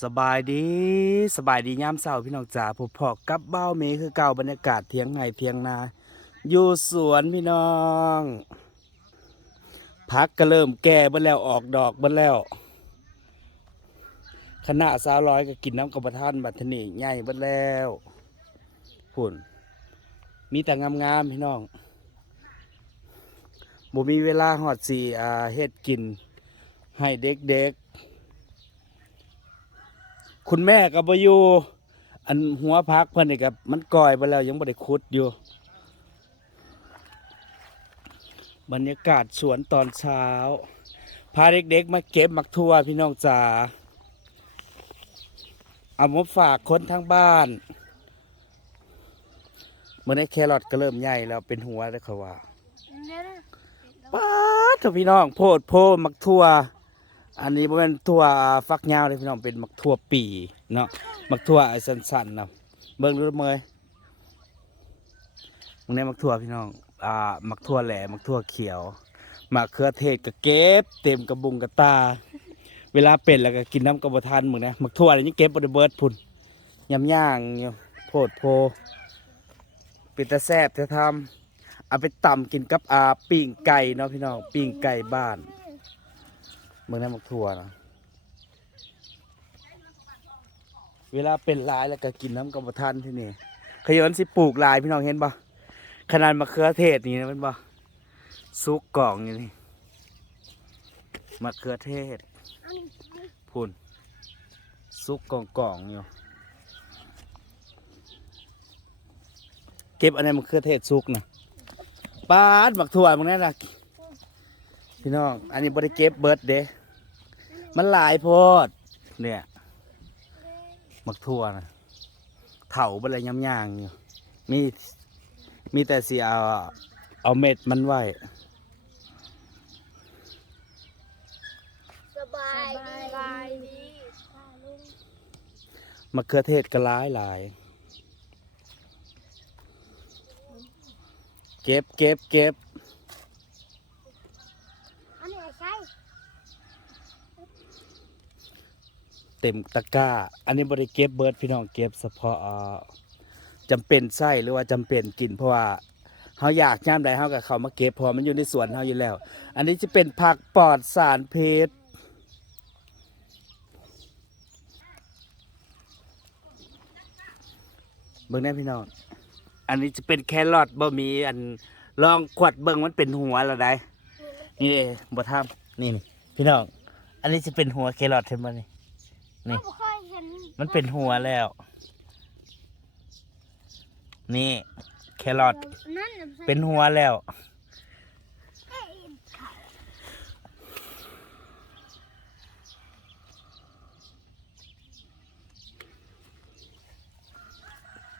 สบายดีสบายดียามเช้าพี่น้องจ๋าผมพอกับเบ้าเมคือเก่าบรรยากาศเทียงไห้เทียงนา อยู่สวนพี่น้องพักก็เริ่มแก่เบิ่แล้วออกดอกเบิ่แล้วคณะสาวร้อยก็กินน้ำกับประทานบัดทนี่ใหญ่เบิ่แล้วพุ่นมีแต่งามๆพี่น้องบ่มีเวลาหอดสีอ่าเฮ็ดกินให้เด็กๆ คุณแม่กับบอยู่อันหัวพักเพิ่นนี่กับมันก่อยไปแล้วยังบ่ได้ขุดอยู่ บรรยากาศสวนตอนเช้า พาเด็กๆ มาเก็บมักทั่วพี่น้องจ๋าเอามาฝากคนทางบ้านเมื่อนี้แครอทก็เริ่มใหญ่แล้วเป็นหัวแล้วเขาว่าเดี๋ยวนะป้าดเถอะพี่น้องโพดโพมักทั่ว อันนี้บ่แม่นทั่วฟักยาวเลยพี่น้องเป็นมักทั่วปีเนาะมักทั่วไอ้สั้นๆเนาะเบิ่งดูเมยมึงได้มักทั่วพี่น้องอ่ามักทั่วแหล่มักทั่วเขียวมะเขือเทศก็เก็บ เต็มกระบุงกระตา เวลาเป็นแล้วก็กินน้ำกระบทานมึงนะมักทั่วอะไรนี่เก็บบไดเบิดพุ่นยำย่างอยู่โพดโพเป็นตาแซบจะทำเอาไปตำกินกับอาปิ้งไก่เนาะพี่น้องปิ้งไก่บ้าน เมืองน้ำมักทั่วนะเวลาเป็นลายแล้วก็กินน้ำกรรมทันที่นี่ขยันสิปลูกลายพี่น้องเห็นปะขนาดมะเขือเทศนี่นะเป็นปะซุกกล่องอย่างนี้มะเขือเทศพุ่นซุกกล่องกล่องอยู่เก็บอันนี้มะเขือเทศซุกนะปาดบักถั่วมึงนั่นละ พี่น้อง อันนี้บริเก็บเบิร์ดเด้มันหลายโพด เนี่ยบักถั่วนะเถาบอะไรย้ำย่างอยู่ มี มีแต่สีเอา เอาเม็ดมันไว้ สบายดีมะเขือเทศก็หลายหลาย เก็บเก็บเก็บ อันนี้ใช่ เต็มตะกร้า อันนี้บริเก็บเบิร์ดพี่น้องเก็บเฉพาะเอ่อจำเป็นไส้หรือว่าจำเป็นกินเพราะว่าเขาอยากย่ามใดเขากับเขามาเก็บพอมันอยู่ในสวนเขาอยู่แล้ว อันนี้จะเป็นผักปลอดสารพิษเบิ่งได้พี่น้อง อันนี้จะเป็นแครอทบะหมี่อันลองขวดเบิ่งมันเป็นหัวแล้วได้นี่บ่ทำนี่นี่พี่น้อง อันนี้จะเป็นหัวแครอทเห็นไหมนี่ นี่ไม่เคยเห็นมันเป็นหัวแล้ว นี่ แครอทนั่นเป็นหัวแล้ว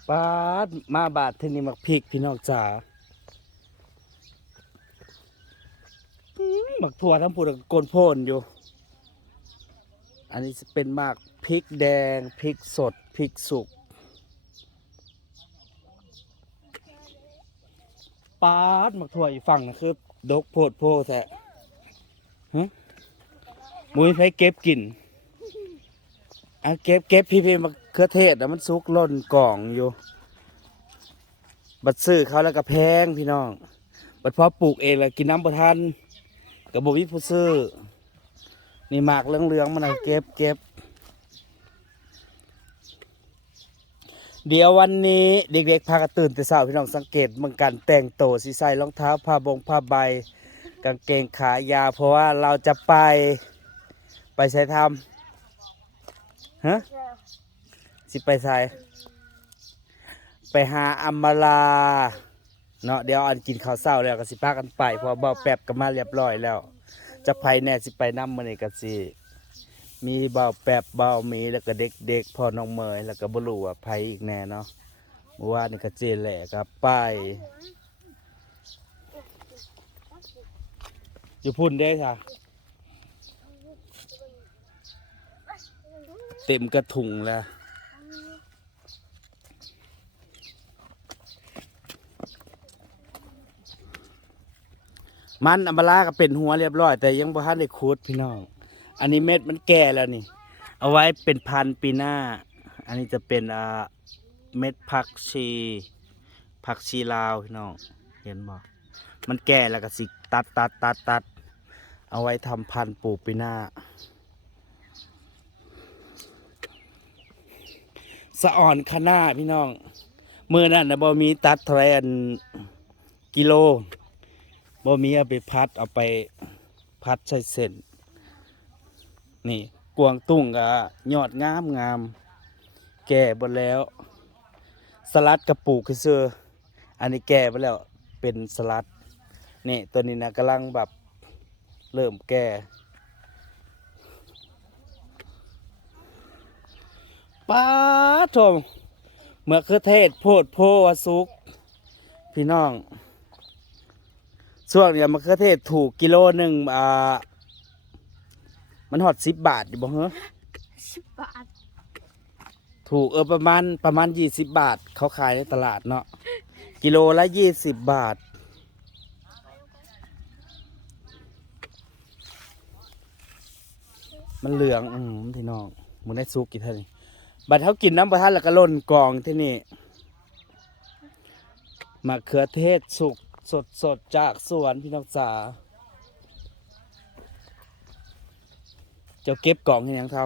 ปาดมาบาดเทนี่มักพริกพี่น้องจ๋าอื้อหมักถั่วทั้งผูดกนโพนอยู่ อันนี้จะเป็นมากพริกแดงพริกสดพริกสุกปาดหมักถั่วอีกฝั่งนะคือดกโพดโพแท้ฮะมุ้ยใช้เก็บกินอะเก็บเก็บพี่พี่มะเขือเทศแล้วมันสุกล่นกล่องอยู่ บัดซื้อเขาแล้วก็แพงพี่น้อง บัดพอปลูกเองแล้วกินน้ำประทันกับบวิผู้ซื้อ นี่หมากเหลืองๆมันเอาเก็บเก็บ เดี๋ยววันนี้เด็กๆพากันตื่นแต่เช้าพี่น้องสังเกตมืองการแต่งโตวสีใส่รองเท้าผ้าบงผ้าใบ กางเกงขายาวเพราะว่าเราจะไปไปใช้ทำฮะสิไปใส่ไปหาอัมมาลาเนาะเดี๋ยวอันกินข้าวเช้าแล้วก็สิพากันไปพอเบาแป๊บก็มาเรียบร้อยแล้ว จะไปแน่สิไปน้ำมันนี่ก็สิมีเบาแปบเบามีแล้วก็เด็กเด็กๆพอน้องเมยแล้วก็บลูว่าไผอีกแน่เนาะเมื่อวานนี่ก็เจแหละกับไปอยู่พุ่นได้ค่ะ เต็มกระถุงแล้ว มันอัมบาลาก็เป็นหัวเรียบร้อย แต่ยังบ่ทันได้ขุดพี่น้อง อันนี้เม็ดมันแก่แล้วนี่ เอาไว้เป็นพันปีหน้า อันนี้จะเป็นอ่าเม็ดผักชีผักชีลาวพี่น้องเห็นบ่มันแก่แล้วก็สิตัดตัดตัดตัดเอาไว้ทำพันธุ์ปลูกปีหน้าสะอ่อนคะน้าพี่น้องเมื่อนั่นนะบ่มีตัดเทาไรอันกิโล บ่มีเอาไปพัดเอาไปพัดใส่เส้น นี่กวางตุ้งก็ยอดงามงาม แก่หมดแล้ว สลัดกระปุกคืออันนี้แก่ไปแล้วเป็นสลัดนี่ตัวนี้นะกำลังแบบเริ่มแก่ป้าทมเมื่อคือเทศโพดโพวสุก พี่น้อง ช่วงเนี้ยมะเขือเทศถูกกิโลหนึ่งอ่ามันหอดสิบบาทอยู่บ่เหรอสิบบาท ถูกเออประมาณประมาณยี่สิบบาท เขาขายในตลาดเนาะกิโลละยี่สิบบาท มันเหลือง อืมพี่น้องมันได้ซุกกี่เท่านี้บัดเขากินน้ำประทัดแล้วก็ล่นกองที่นี่มะเขือเทศสุก สดสดๆจากสวนพี่น้องจ๋าเจ้าเก็บกล่องให้ยังท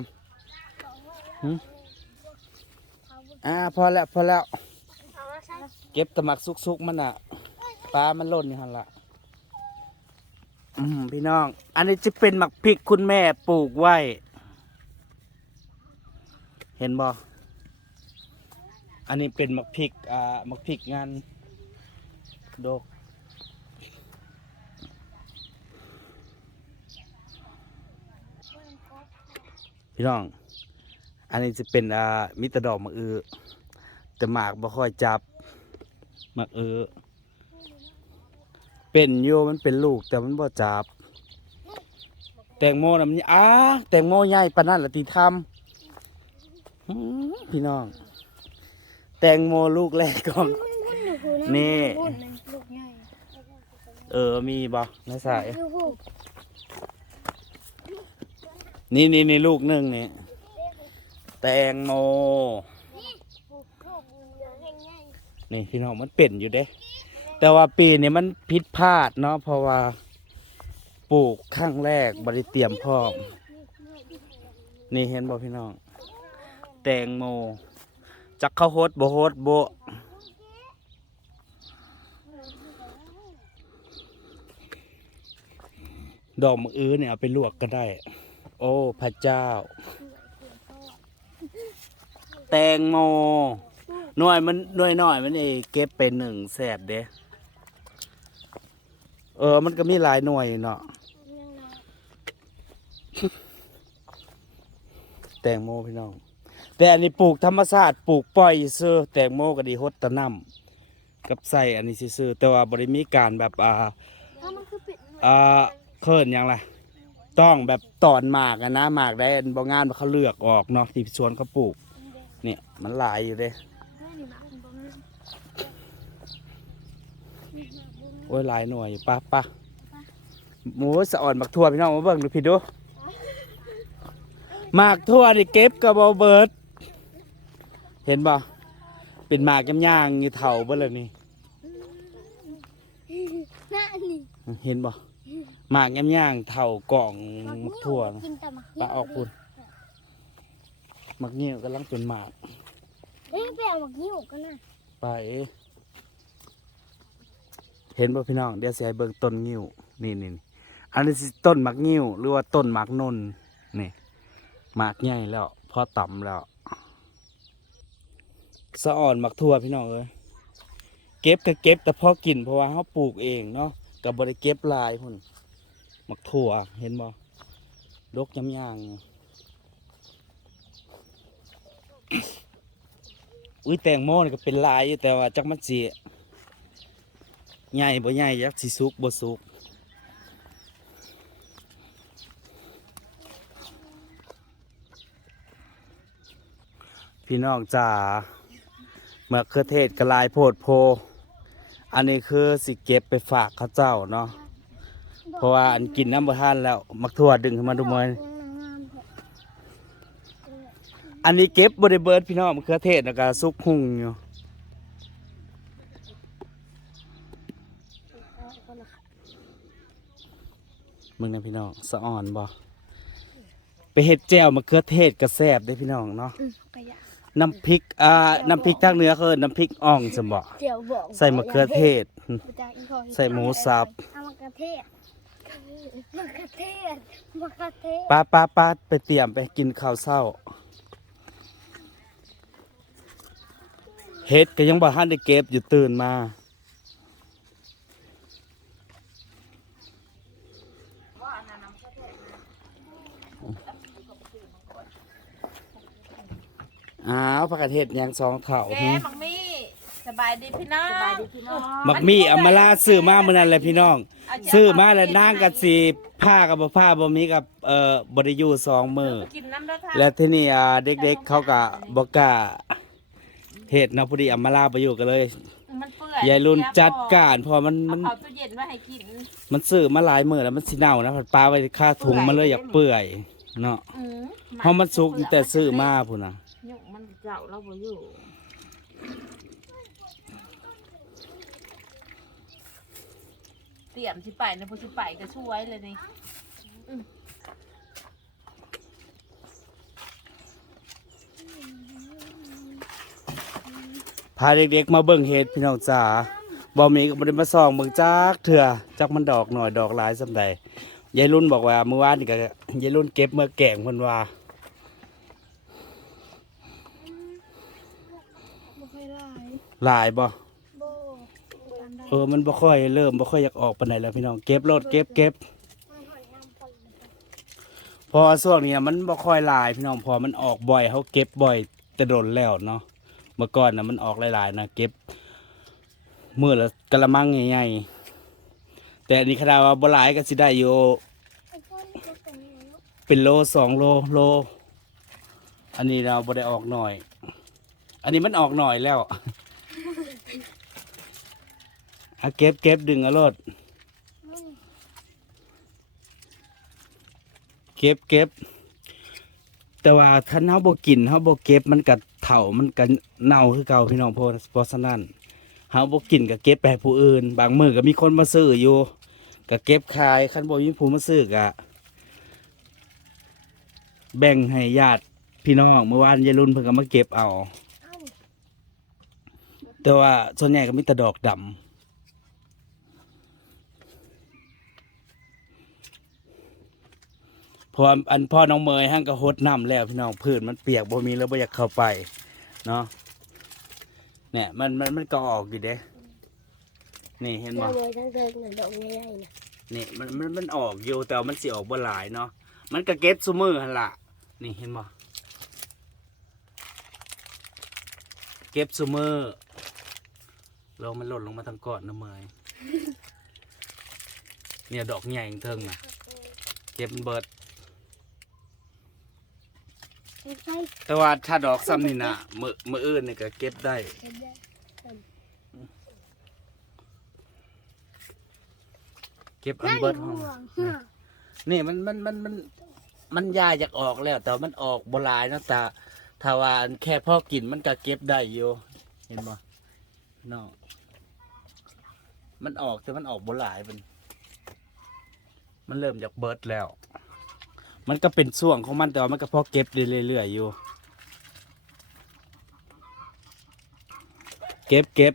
ำหืมอ่าพอแล้วพอแล้ว เก็บตะมักซุกๆมันอะปลามันล่นนี่หันละอืมพี่น้อง อันนี้จะเป็นหมักพริกคุณแม่ปลูกไว้ เห็นบ่อันนี้เป็นหมักพริกอ่าหมักพริกงานดก พี่น้อง อันนี้จะเป็นอ่ามิตรดอกมะอือแต่หมากบ่ค่อยจับหมากเออเป็นโยมันเป็นลูกแต่มันบ่จับ แตงโมน่ะมันอ้าแตงโมใหญ่ปานนั้นละติทำอื้อพี่น้อง แตงโมลูกแรกของ นี่พูดเลยลูกใหญ่เออมีบ่ในสายลูกพูด นี่นี่นี่ลูกหนึ่งนี่แตงโมนี่พี่น้องมันเป็นอยู่เด้ แต่ว่าปีนี้มันผิดพลาดเนาะเพราะว่า ปลูกครั้งแรกบริเตรียมพร้อม นี่เห็นบ่พี่น้อง แตงโม จักเข้าโฮดบ่โฮดบ่ดอกมะอื้อเนี่ยเอาไปลวกก็ได้ โอ้พระเจ้า แตงโมหน่วยมันหน่วยน้อยมันเองเก็บไปหนึ่งแสบเด้เออ มันก็มีหลายหน่วยเนาะแตงโมพี่น้อง แต่อันนี้ปลูกธรรมชาติปลูกปล่อยซื้อแตงโมก็ดีฮดแตะน้ำกับใส่อันนี้ซื้อๆแต่ว่าบริมีการแบบอ่าถ้ามันคือเป็ดอ่าเคินหยังไง ต้องแบบตอนหมากอะนะหมากได้บางงานเขาเลือกออกเนาะที่สวนเขาปลูกเนี่ยมันหลายอยู่เด้ไม่หนีมาคุณบอมโอ้ยหลายหน่วยอยู่ปะปะหมูสะอ่อนหมักทั่วพี่น้องมาเบิ่งดูพี่ดูหมากทั่วนี่เก็บกับบเบิร์ดเห็นบ่เป็นหมากย่ำย่างนี่เท่าเบิ่เลยนี่หน้านี่เห็นบ่ หมากย่ำย่างเท่ากล่องหมักทั่วนะกินแต่หมักปลาออกคุณหมักเงี้ยวกำลังเป็นหมากเฮ้ยไปเอาหมักนิ้วกันนะไปเห็นบ่พี่น้องเดี๋ยวสิให้เบิ่งต้นงิ้วนี่นี่นี่อันนี้สิต้นหมักงิ้วหรือว่าต้นหมักนนนี่หมากใหญ่แล้วพอต่ำแล้วสะอ่อนหมักทั่วพี่น้องเอ้ยเก็บก็เก็บแต่พอกินเพราะว่าเขาปลูกเองเนาะกับบริเก็บหลายพุ่น หมักทั่วเห็นบ่ดกยำย่างอุ้ยแตงโมนี่ก็เป็นลายอยู่แต่ว่าจักมันสิใหญ่บ่ใหญ่ยักสิสุกบ่สุกพี่น้องจ๋าเมื่อเครือเทศกระลายโพดโพ อันนี้คือสิเก็บไปฝากข้าเจ้าเนาะ เพราะว่าอันกินน้ำบ่ทานแล้ว มักทั่วดึงขึ้นมาดูมวยงามเถอะอันนี้เก็บบริเบิร์ดพี่น้องมะเขือเทศแล้วก็ซุกหุ่งอยู่มึงนะพี่น้องสะอ่อนบ่ไปเฮ็ดแจ่วมะเขือเทศกระแซบได้อพี่น้องเนาะอืมกระยะน้ำพริกอ่าน้ำพริกทางเหนือคือน้ำพริกอ่องสมบ่เจียวบอกใส่มะเขือเทศ ใส่หมูสับเอามะเขือเทศ มะเขือเทศมะเขือเทศป้าป้าป้าไปเตรียมไปกินข้าวเช้า เฮ็ดก็ยังบ่ทันได้เก็บอยู่ตื่นมาอ้าวผักกาดเทศยังสองเข่าแกมักมี่ส บายดีพี่น้องสบายดีพี่น้องมักมีเอามาลาซื้อมาเมื่อนั้นแหละพี่น้อง ซื้อมาแล้วนางกับสีผ้ากับบ่ผ้าบ่มีกับเอ่อบริยูสองมือกินน้ำด้วยค่ะและที่นี่อ่าเด็กๆเขาก็บ่กล้าเฮ็ดเนาะพอดีเอามาลาไปอยู่กันเลยมันเปื่อยยายรุ่นจัดการเพอมันเอามันเข้าตู้เย็นไว้ให้กิน มันซื้อมาหลายมื้อแล้วมันสิเน่านะผัดปลาไว้ค่าถุงมันเลยอยากเปื่อยเนาะอืมเพราะมันสุกแต่ซื้อมาพุ่นน่ะยุ่งมันเก่าเราบ่อยู่ เตรียมสิไปนะพอสิไปก็ช่วยเลยนี่พาเด็กๆมาเบิ่งเฮ็ดพี่น้องจ๋าบ่มีก็บ่ได้มาส่องเบิ่งจักเถื่อจักมันดอกหน่อยดอกหลายซำใดยายรุ่นบอกว่าเมื่อวานนี่ก็ยายรุ่นเก็บเมื่อแกงเพิ่นว่าบ่ค่อยได้หลายบ่ เออมันบ่ค่อยเริ่มบ่ค่อยอยากออกปานใดแล้วพี่น้องเก็บรถเก็บเก็บมันหอยน้ำปนพอช่วงนี้มันบ่ค่อยหลายพี่น้องพอมันออกบ่อยเขาเก็บบ่อยแต่โดนแล้วเนาะเมื่อก่อนน่ะมันออกหลายๆนะเก็บมื้อละกะละมังใหญ่ๆแต่อันนี้คณะว่าบ่หลายก็สิได้อยู่ไอ้ก้อนนี้ก็เป็นอย่างนี้เป็นโลสองโลโล อันนี้เราบ่ได้ออกหน่อย อันนี้มันออกหน่อยแล้ว อะเก็บเก็บดึงเอารถเก็บเก็บแต่ว่าถ้าเฮาบ่กินเฮาบ่เก็บมันก็เฒ่ามันก็เน่าคือเก่าพี่น้องเพราะเพราะฉะนั้นเฮาบ่กินก็เก็บไปให้ผู้อื่น บางมื้อก็มีคนมาซื้ออยู่ก็เก็บขายคันบ่มีผู้มาซื้อก็แบ่งให้ญาติพี่น้องเมื่อวานยายรุ่นเพิ่นก็มาเก็บเอาเอ้าแต่ว่าส่วนใหญ่ก็มีแต่ดอกดำ พราะว่าอันพ่อน้องเมยหั่งก็หดน้ำแล้วพี่น้องพื้นมันเปียกบ่มีแล้วบ่อยากเข้าไปเนาะเนี่ยมันมันมันก็ออกอยู่เด้นี่เห็นบ่เราเลยทั้งเดินหน่อยดอกใหญ่ๆนะนี่มันมันมันออกอยู่แต่ว่ามันสิออกบ่หลายเนาะมันก็เก็บซุมือหั่นล่ะนี่เห็นบ่เก็บซุมือลงมันหล่นลงมาทางก้อนน้ำเมยเนี่ยดอกใหญ่เทิงน่ะเก็บมันเบิดไม่ใช่ แต่ว่าถ้าดอกซ้ำนี่นะมือมืออื่นนี่ก็เก็บได้เก็บอันเบิดห้องนี่มันมันมันมันมันยาอยากออกแล้ว แต่มันออกบลายนะแต่ถ้าว่าแค่พ่อกินมันก็เก็บได้อยู่เห็นบ่เนาะมันออกแต่มันออกบลายมันมันเริ่มจากเบิดแล้ว มันก็เป็นช่วงของมันแต่ว่ามันก็พอเก็บเรื่อยๆอยู่ เก็บเก็บ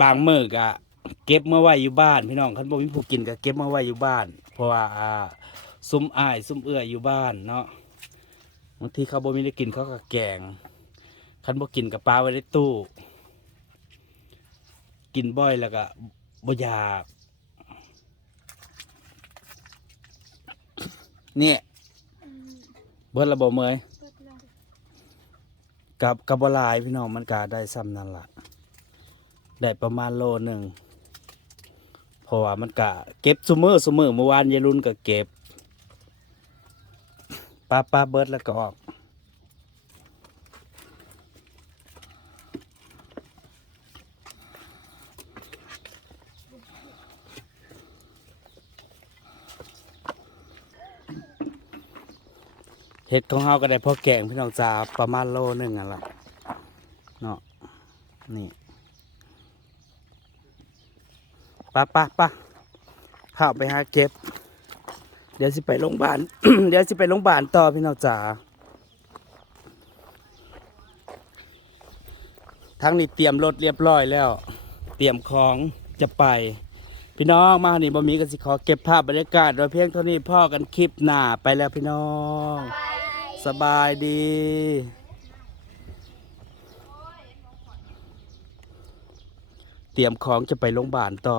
บางมือกะเก็บเมาไว้อยู่บ้านพี่น้องคันบ่มีผู้กินก็เก็บเมาไว้อยู่บ้าน เพราะว่าอ่าซุ้มอ้ายซุ้มเอื้ออยู่บ้านเนาะบางทีเขาบ่มีได้กินเขาก็แกงคันบ่กินกับปลาไว้ในตู้ กินบ่อยแล้วก็บ่อยาก นี่ยเบิดระบบเมยกับกับบลายพี่น้องมันกาได้ซ้ำนั่นละได้ประมาณโลหนึ่งเพราะว่ามันกะเก็บซุมือซุมือเมื่อวานยายรุ่นก็เก็บป้าป้าเบิดแล้วก็ออก เห็ดของเฮาก็ได้พอแกงพี่น้องจ้าประมาณโลหนึงอะล่ะเนาะนี่ปะปะปะพาไปหาเก็บ เดี๋ยวสิไปโรงพยาบาลเดี๋ยวสิไปโรงพยาบาลต่อพี่น้องจ๋าทั้งนี้เตรียมรถเรียบร้อยแล้ว เตรียมของจะไป พี่น้องมาหนี่บ่มีก็สิขอเก็บภาพบรรยากาศโดยเพียงเท่านี้พ่อกันคลิปหน้าไปแล้วพี่น้อง สบายดี เตรียมของจะไปโรงพยาบาลต่อ